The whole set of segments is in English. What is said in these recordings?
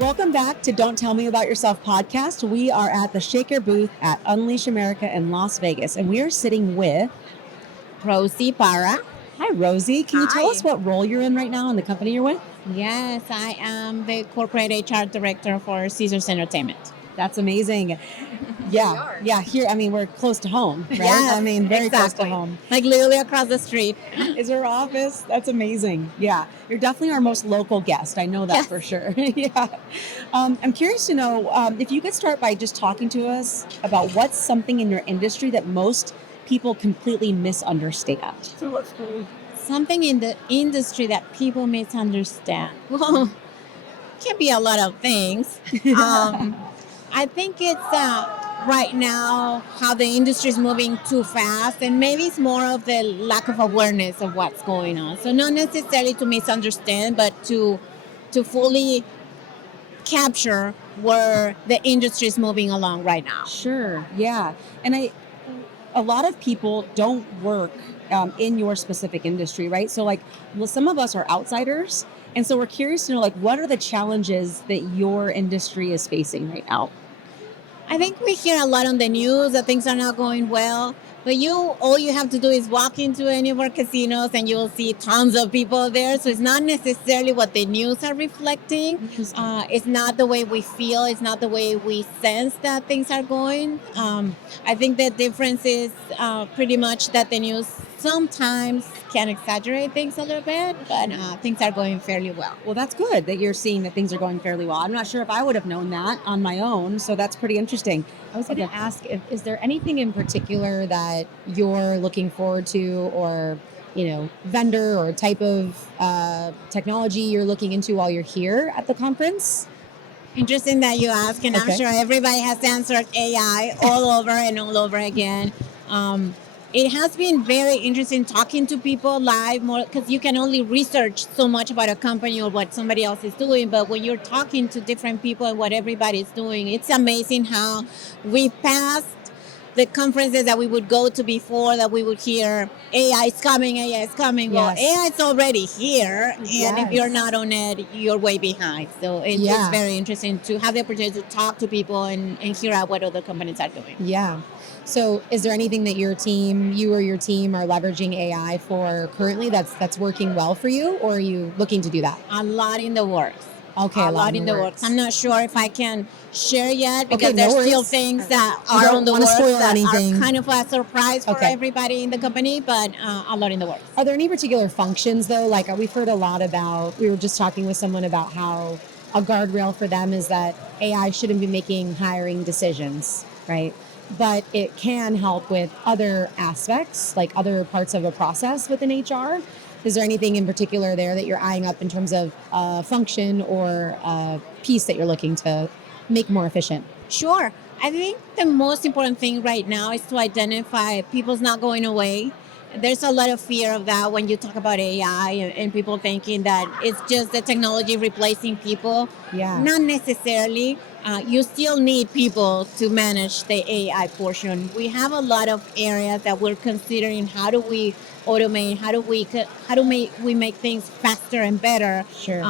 Welcome back to Don't Tell Me About Yourself podcast. We are at the Shaker booth at Unleash America in Las Vegas, and we are sitting with Rosie Parra. Hi, Rosie. Can you tell Hi. us what role you're in right now in the company you're with? Yes, I am the corporate HR director for Caesars Entertainment. That's amazing. Yeah. Here, we're close to home, right? Yes, Very close to exactly. home. Like literally across the street. Is our office? That's amazing. Yeah, you're definitely our most local guest. I know that Yes. for sure. Yeah. I'm curious to know if you could start by just talking to us about what's something in your industry that most people completely misunderstand. Something in the industry that people misunderstand. Well, can be a lot of things. I think it's right now how the industry is moving too fast, and maybe it's more of the lack of awareness of what's going on. So not necessarily to misunderstand, but to fully capture where the industry is moving along right now. Sure. Yeah. And a lot of people don't work in your specific industry, right? So some of us are outsiders. And so we're curious to know, what are the challenges that your industry is facing right now? I think we hear a lot on the news that things are not going well. But all you have to do is walk into any of our casinos and you will see tons of people there. So it's not necessarily what the news are reflecting. It's not the way we feel. It's not the way we sense that things are going. I think the difference is pretty much that the news sometimes can exaggerate things a little bit, but things are going fairly well. Well, that's good that you're seeing that things are going fairly well. I'm not sure if I would have known that on my own, so that's pretty interesting. I was going to ask, is there anything in particular that you're looking forward to, or vendor or type of technology you're looking into while you're here at the conference? Interesting that you ask, and I'm sure everybody has answered AI all over and all over again. It has been very interesting talking to people live more, because you can only research so much about a company or what somebody else is doing. But when you're talking to different people and what everybody's doing, it's amazing how we passed the conferences that we would go to before, that we would hear AI is coming. Yes. Well, AI is already here. And Yes. if you're not on it, you're way behind. So it's very interesting to have the opportunity to talk to people and hear out what other companies are doing. Yeah. So is there anything that you or your team are leveraging AI for currently that's working well for you, or are you looking to do that? A lot in the works. Okay, a lot in the works. I'm not sure if I can share yet, because there's still things that are on the works that are kind of a surprise for everybody in the company, but a lot in the works. Are there any particular functions though? Like we've heard a lot about, we were just talking with someone about how a guardrail for them is that AI shouldn't be making hiring decisions, right? But it can help with other aspects, like other parts of a process within HR. Is there anything in particular there that you're eyeing up in terms of a function or a piece that you're looking to make more efficient? Sure. I think the most important thing right now is to identify people's not going away. There's a lot of fear of that when you talk about AI and people thinking that it's just the technology replacing people. Yeah. Not necessarily. You still need people to manage the AI portion. We have a lot of areas that we're considering. How do we automate? How do we make things faster and better? Sure.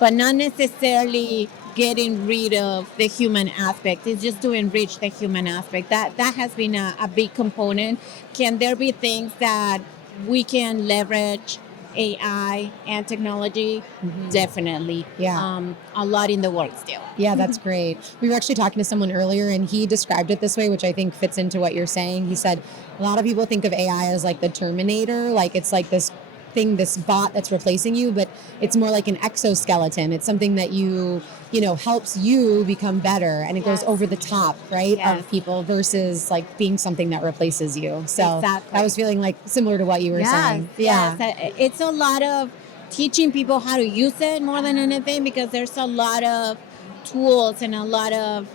But not necessarily getting rid of the human aspect. It's just to enrich the human aspect. That has been a big component. Can there be things that we can leverage AI and technology? Mm-hmm. Definitely. Yeah. A lot in the works still. Yeah, that's great. We were actually talking to someone earlier and he described it this way, which I think fits into what you're saying. He said a lot of people think of AI as like the Terminator, like it's like this thing, this bot that's replacing you, but it's more like an exoskeleton. It's something that helps you become better, and it goes over the top, right, of people versus like being something that replaces you. So I was feeling like similar to what you were saying. Yeah. It's a lot of teaching people how to use it more than anything, because there's a lot of tools and a lot of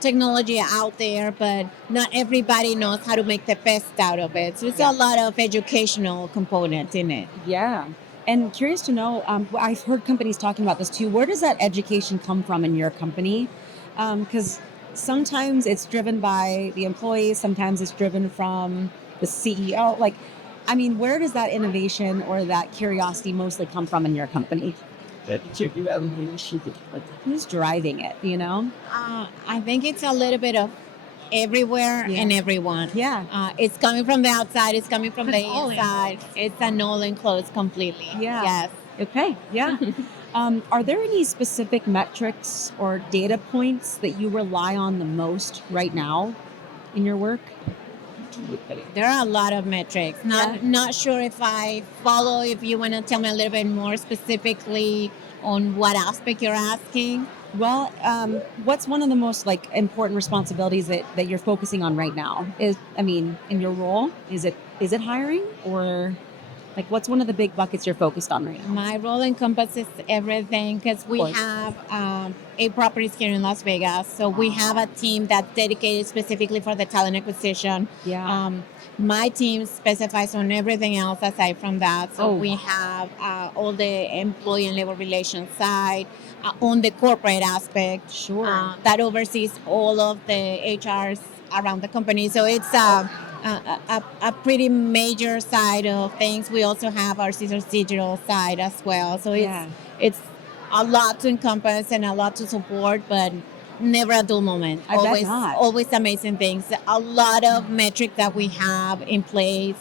technology out there, but not everybody knows how to make the best out of it. So it's a lot of educational component in it. Yeah. And curious to know, I've heard companies talking about this too. Where does that education come from in your company? Because sometimes it's driven by the employees, sometimes it's driven from the CEO. Where does that innovation or that curiosity mostly come from in your company? Like, who's driving it, you know? I think it's a little bit of everywhere Yeah. and everyone. Yeah. It's coming from the outside. It's coming from the It's all inside. It's an all enclosed completely. Yeah. Yes. Okay. Yeah. Are there any specific metrics or data points that you rely on the most right now in your work? There are a lot of metrics. Not sure if I follow. If you want to tell me a little bit more specifically on what aspect you're asking. Well, what's one of the most like important responsibilities that you're focusing on right now? In your role, is it hiring, or like what's one of the big buckets you're focused on right now? My role encompasses everything because we course. have 8 properties here in Las Vegas. So we have a team that's dedicated specifically for the talent acquisition. Yeah. My team specifies on everything else aside from that. So Oh. we have all the employee and labor relations side, on the corporate aspect, Sure. that oversees all of the HRs around the company. So it's a pretty major side of things. We also have our Caesars digital side as well. So Yeah. it's a lot to encompass and a lot to support, but never a dull moment. I bet not. Always amazing things. A lot of metrics that we have in place,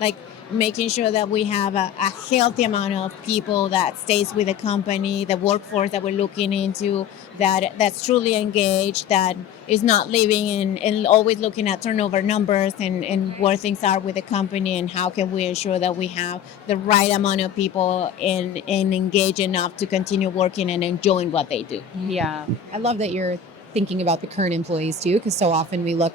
like making sure that we have a healthy amount of people that stays with the company, the workforce that we're looking into, that's truly engaged, that is not leaving and always looking at turnover numbers and where things are with the company and how can we ensure that we have the right amount of people and engaged enough to continue working and enjoying what they do. Yeah. I love that you're thinking about the current employees too, because so often we look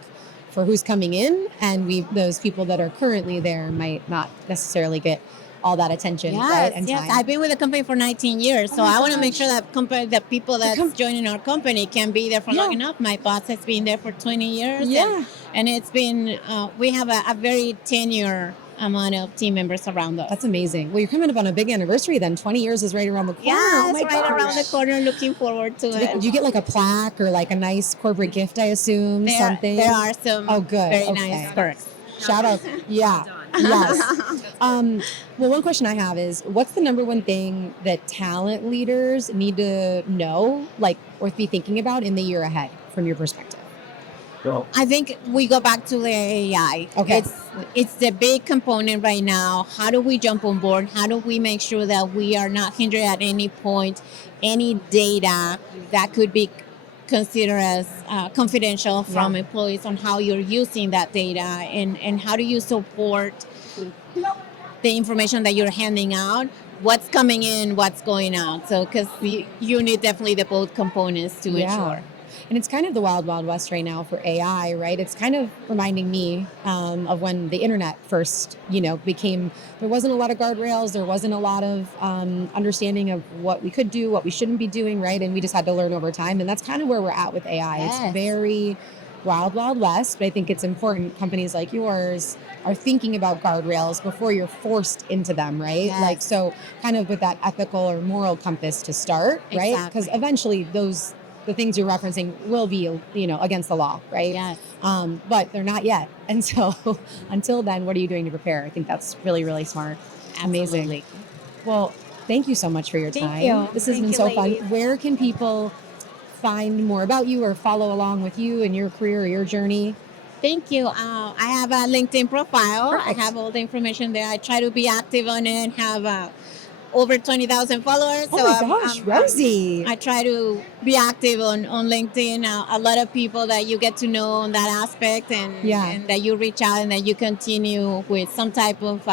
for who's coming in, and those people that are currently there might not necessarily get all that attention, right? And Yes. time. I've been with the company for 19 years, so my I want to make gosh. sure that people that's joining our company can be there for long enough. My boss has been there for 20 years. Yeah. And it's been, we have a very tenure amount of team members around us. That's amazing. Well, you're coming up on a big anniversary then. 20 years is right around the corner. Yeah, Oh it's my right around the gosh. corner. Looking forward to it. Did you get like a plaque or like a nice corporate gift, I assume? Something? There are some Oh, good. very Okay. nice perks. Shout out. Yeah. Yes. Well, one question I have is, what's the number one thing that talent leaders need to know, like, or be thinking about in the year ahead from your perspective? I think we go back to the AI. Okay. It's the big component right now. How do we jump on board? How do we make sure that we are not hindered at any point, any data that could be considered as confidential from employees on how you're using that data, and how do you support the information that you're handing out, what's coming in, what's going out. So because you need definitely the both components to ensure. And it's kind of the wild, wild west right now for AI, right? It's kind of reminding me of when the internet first, became, there wasn't a lot of guardrails. There wasn't a lot of understanding of what we could do, what we shouldn't be doing, right? And we just had to learn over time. And that's kind of where we're at with AI. Yes. It's very wild, wild west. But I think it's important companies like yours are thinking about guardrails before you're forced into them, right? Yes. Like, so kind of with that ethical or moral compass to start, right? Because Exactly. eventually the things you're referencing will be, against the law, right? Yes. But they're not yet. And so until then, what are you doing to prepare? I think that's really, really smart. Amazing. Absolutely. Well, thank you so much for your Thank time. you. This has Thank been you, so ladies. fun. Where can people find more about you or follow along with you in your career or your journey? Thank you. I have a LinkedIn profile. Perfect. I have all the information there. I try to be active on it and have over 20,000 followers. Oh my gosh, Rosie. I try to be active on LinkedIn. A lot of people that you get to know on that aspect, and that you reach out and that you continue with some type of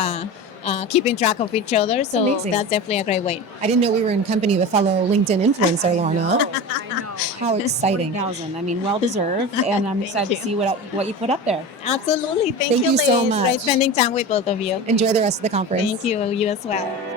keeping track of each other. So Amazing. that's definitely a great way. I didn't know we were in company with fellow LinkedIn influencer, Lorna. I know. How exciting. 40,000. I mean, well deserved. And I'm excited to see what you put up there. Absolutely. Thank Thank you so ladies. much. Great spending time with both of you. Enjoy the rest of the conference. Thank you. You as well.